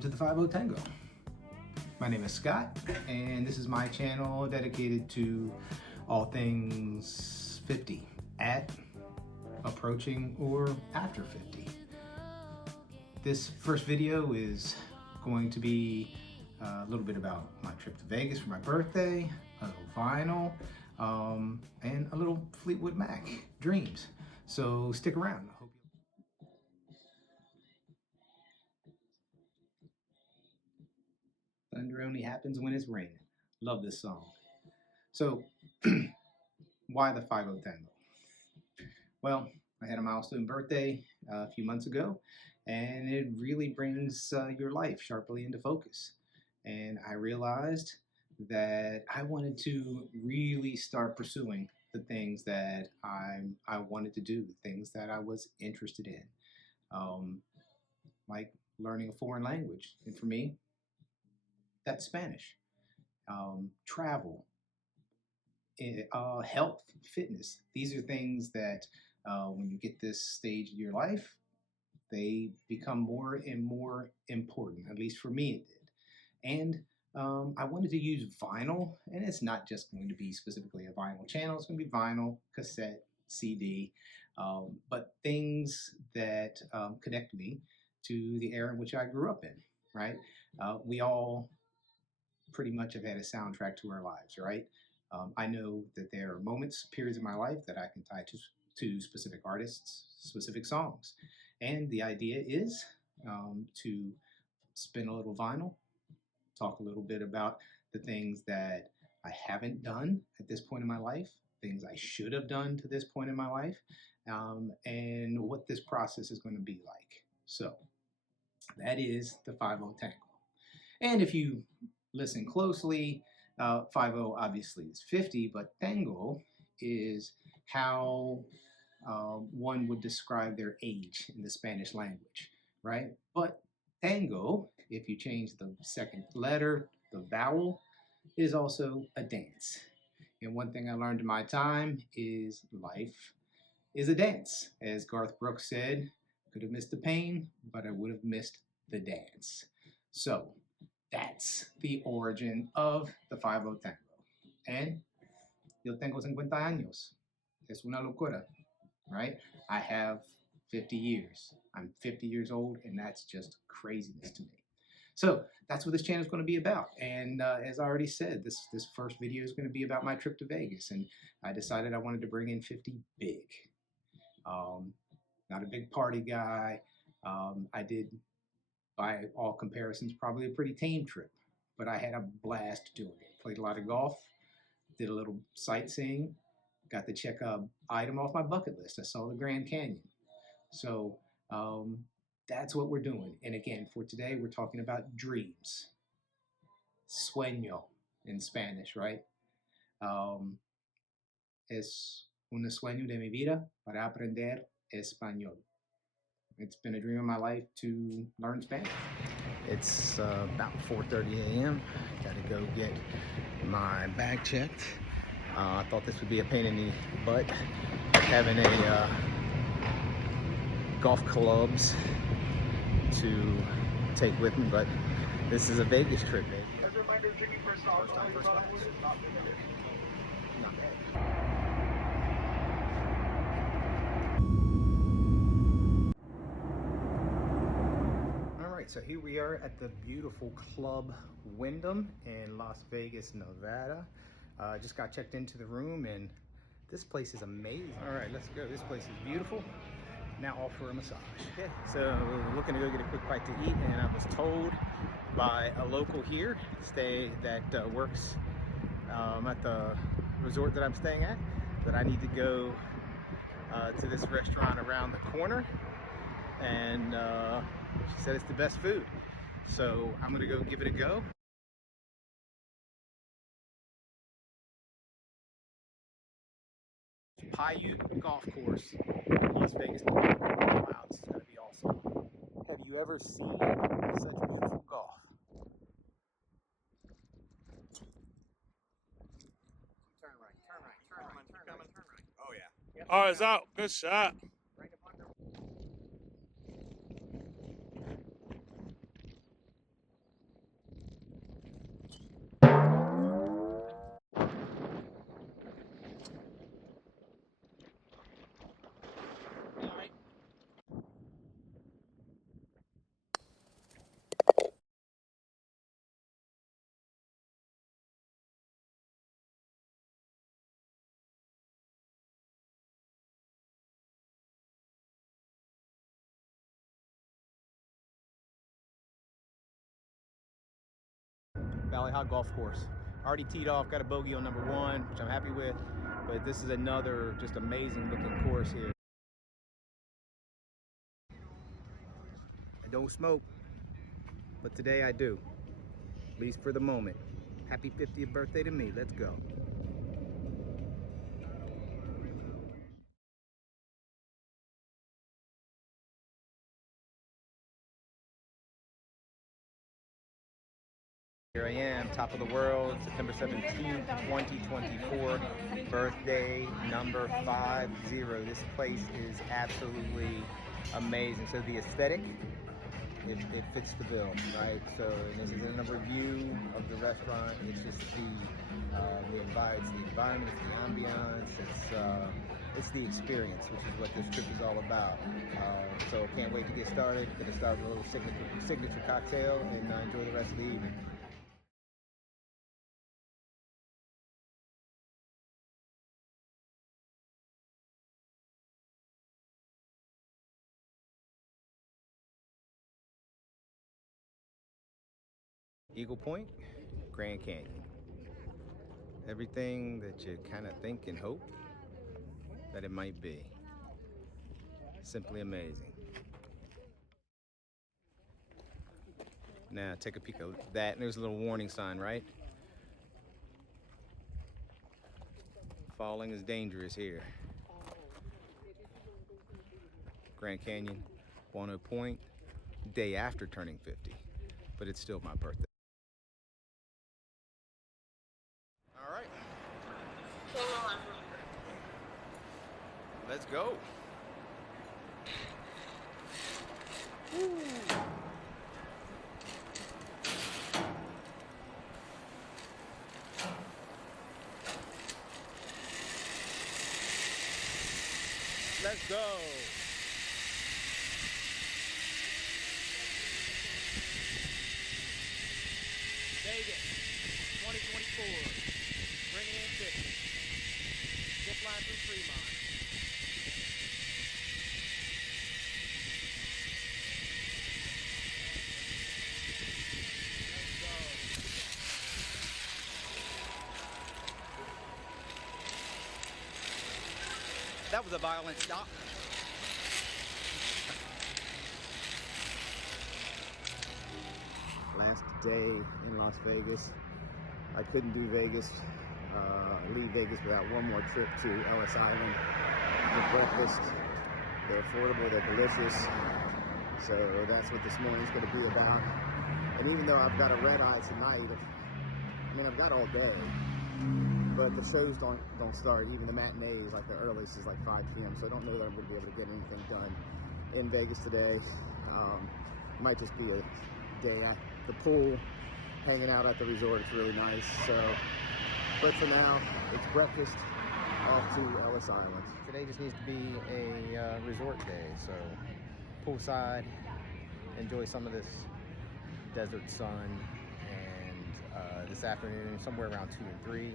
Welcome to the FiveOh Tengo. My name is Scott, and this is my channel dedicated to all things 50, at, approaching, or after 50. This first video is going to be a little bit about my trip to Vegas for my birthday, a little vinyl, and a little Fleetwood Mac dreams. So stick around. Thunder only happens when it's raining. Love this song. So, why the FiveOh Tengo? Well, I had a milestone birthday a few months ago, and it really brings your life sharply into focus. And I realized that I wanted to really start pursuing the things that I wanted to do, the things that I was interested in, like learning a foreign language. And for me, that's Spanish. Travel, health, fitness. These are things that when you get this stage in your life, they become more and more important. At least for me it did. And I wanted to use vinyl, and it's not just going to be specifically a vinyl channel. It's going to be vinyl, cassette, CD, but things that connect me to the era in which I grew up in, right? We all pretty much have had a soundtrack to our lives, right? I know that there are moments, periods in my life that I can tie to specific artists, specific songs. And the idea is to spin a little vinyl, talk a little bit about the things that I haven't done at this point in my life, things I should have done to this point in my life, and what this process is going to be like. So that is the FiveOh Tengo. And if you listen closely, FiveOh obviously is 50, but Tango is how one would describe their age in the Spanish language, right? But Tango, if you change the second letter, the vowel, is also a dance. And one thing I learned in my time is life is a dance. As Garth Brooks said, could have missed the pain, but I would have missed the dance. So that's the origin of the FiveOh Tengo. And yo tengo 50 años. Es una locura, right? I have 50 years. I'm 50 years old, and that's just craziness to me. So that's what this channel is going to be about. And as I already said, this first video is going to be about my trip to Vegas. And I decided I wanted to bring in 50 big. Not a big party guy. I did, by all comparisons, probably a pretty tame trip, but I had a blast doing it. Played a lot of golf, did a little sightseeing, got to check a item off my bucket list. I saw the Grand Canyon. So that's what we're doing. And again, for today, we're talking about dreams. Sueño in Spanish, right? Es un sueño de mi vida para aprender español. It's been a dream of my life to learn Spanish. It's about 4:30 a.m. Got to go get my bag checked. I thought this would be a pain in the butt, having a golf clubs to take with me, but this is a Vegas trip, baby. As a reminder, drinking first time, first class. Not bad. So here we are at the beautiful Club Wyndham in Las Vegas, Nevada. Just got checked into the room, and this place is amazing. All right, let's go. This place is beautiful. Now off for a massage. Okay, so we're looking to go get a quick bite to eat, and I was told by a local here that works at the resort that I'm staying at that I need to go to this restaurant around the corner, and she said it's the best food. So I'm gonna go give it a go. Pyute Golf Course, Las Vegas. Wow, this is gonna be awesome. Have you ever seen such beautiful golf? Turn right. Oh yeah. Oh, it's out. Good shot. golf course. Already teed off, got a bogey on number 1, which I'm happy with, but this is another just amazing looking course here. I don't smoke, but today I do, at least for the moment. Happy 50th birthday to me. Let's go. Here I am, top of the world, September 17th, 2024, birthday number 50. This place is absolutely amazing. So the aesthetic, it fits the bill, right? So this is another view of the restaurant. It's just the environment, it's the ambiance, it's the experience, which is what this trip is all about. So can't wait to get started. Gonna start with a little signature cocktail and enjoy the rest of the evening. Eagle Point, Grand Canyon. Everything that you kind of think and hope that it might be. Simply amazing. Now take a peek at that, and there's a little warning sign, right? Falling is dangerous here. Grand Canyon, Guano Point, day after turning 50, but it's still my birthday. All right. Let's go. Woo. Let's go. Vegas, 2024. Bringing in 50. Zip line through Fremont. That was a violent stop. Last day in Las Vegas. I couldn't do Vegas, leave Vegas without one more trip to Ellis Island for breakfast. They're affordable, they're delicious. So that's what this morning's going to be about. And even though I've got a red eye tonight, I've got all day. But the shows don't start, even the matinees, like the earliest is like 5 p.m. So I don't know that I'm going to be able to get anything done in Vegas today. It might just be a day at the pool, hanging out at the resort. It's really nice. So, but for now, it's breakfast, off to Ellis Island. Today just needs to be a resort day. So poolside, enjoy some of this desert sun. And this afternoon, somewhere around 2 and 3,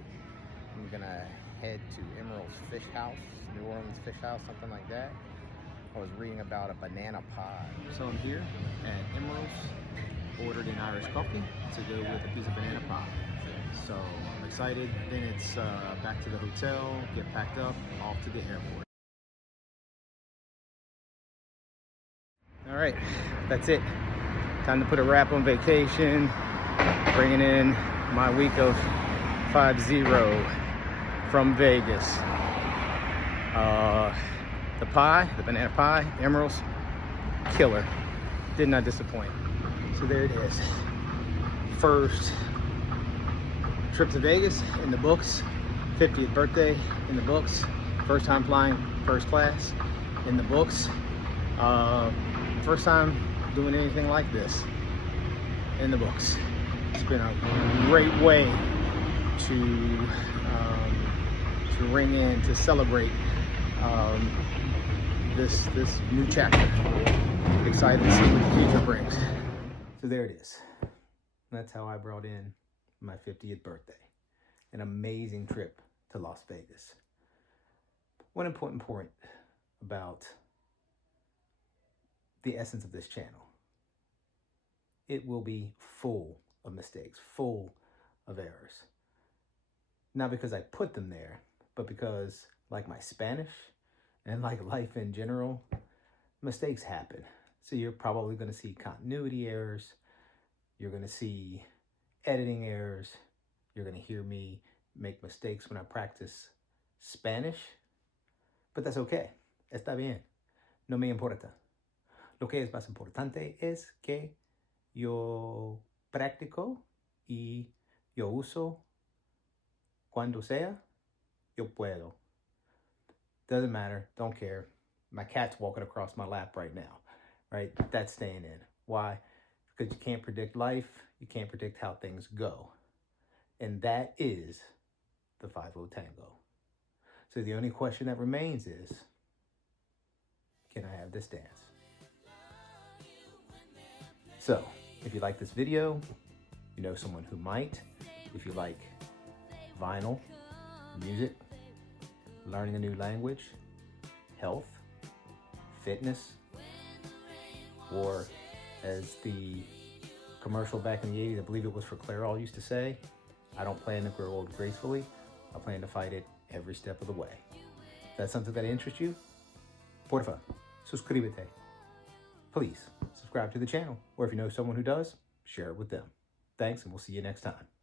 I'm gonna head to Emeril's Fish House, New Orleans Fish House, something like that. I was reading about a banana pie. So I'm here at Emeril's, ordered an Irish coffee to go with a piece of banana pie. So I'm excited. Then it's back to the hotel, get packed up, off to the airport. All right, that's it. Time to put a wrap on vacation. Bringing in my week of 50 from Vegas. The pie, the banana pie, Emeril's, killer. Did not disappoint. So there it is. First trip to Vegas in the books. 50th birthday in the books. First time flying first class in the books. First time doing anything like this in the books. It's been a great way to ring in, to celebrate this new chapter. Excited to see what the future brings. So there it is. That's how I brought in my 50th birthday. An amazing trip to Las Vegas. One important point about the essence of this channel. It will be full of mistakes, full of errors. Not because I put them there, but because, like my Spanish and like life in general, mistakes happen. So you're probably going to see continuity errors. You're going to see editing errors. You're going to hear me make mistakes when I practice Spanish. But that's okay. Está bien. No me importa. Lo que es más importante es que yo practico y yo uso cuando sea, yo puedo. Doesn't matter. Don't care. My cat's walking across my lap right now, right? That's staying in. Why? Because you can't predict life. You can't predict how things go. And that is the FiveOh Tengo. So the only question that remains is, can I have this dance? So, if you like this video, you know someone who might. If you like vinyl, music, learning a new language, health, fitness, or as the commercial back in the 80s, I believe it was for Clairol, used to say, I don't plan to grow old gracefully. I plan to fight it every step of the way. If that's something that interests you, porfa, suscríbete. Please subscribe to the channel, or if you know someone who does, share it with them. Thanks, and we'll see you next time.